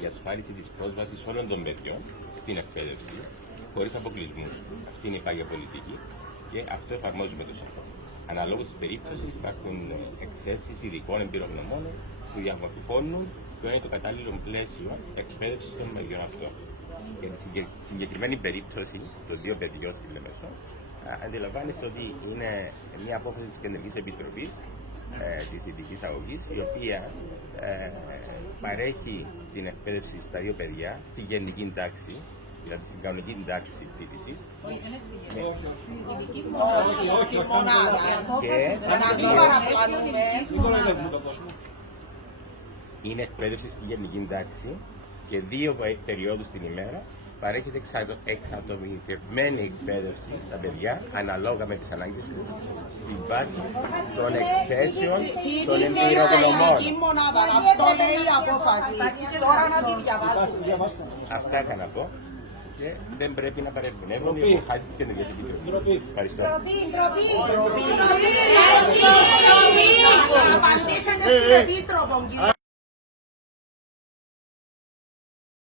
διασφάλιση της πρόσβασης όλων των παιδιών στην εκπαίδευση, χωρίς αποκλεισμούς. Αυτή είναι η πάγια πολιτική και αυτό εφαρμόζουμε το σύμφωνο. Αναλόγως της περίπτωσης υπάρχουν εκθέσεις ειδικών εμπειρογνωμόνων που διαμορφώνουν ποιο είναι το κατάλληλο πλαίσιο εκπαίδευσης των παιδιών αυτών. Για τη συγκεκριμένη περίπτωση των δύο παιδιών στη Λεμεσό, αντιλαμβάνεστε ότι είναι μια απόφαση της Κεντρικής Επιτροπής της Ειδικής Αγωγής, η οποία παρέχει την εκπαίδευση στα δύο παιδιά στη γενική τάξη, δηλαδή στην κανονική τάξη της φοιτησής. Είναι εκπαίδευση στη γενική τάξη και 2 περιόδους την ημέρα. Παρέχεται εξατομικευμένη εκπαίδευση στα παιδιά αναλόγα με τις ανάγκες τους στη βάση των εκθέσεων των εμπειρογνωμών. Αυτό λέει η απόφαση. Τώρα να τη διαβάσουμε. Αυτά είχα να πω και δεν πρέπει να παρεμβαίνουν οι αποφάσεις της Κεντρικής Επιτροπής. Ευχαριστώ. Απαντήσετε στην Επίτροπο, κύριε.